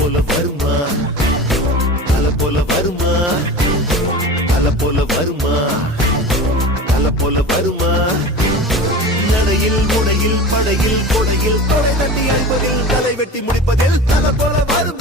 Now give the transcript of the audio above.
போல வருமா அல போல வருமா அல போல வருமா அல போல வருமா நடையில் முனையில் படையில் கொடையில் கொடை தட்டி அழிப்பதில் தலை வெட்டி முடிப்பதில் தல போல வருமா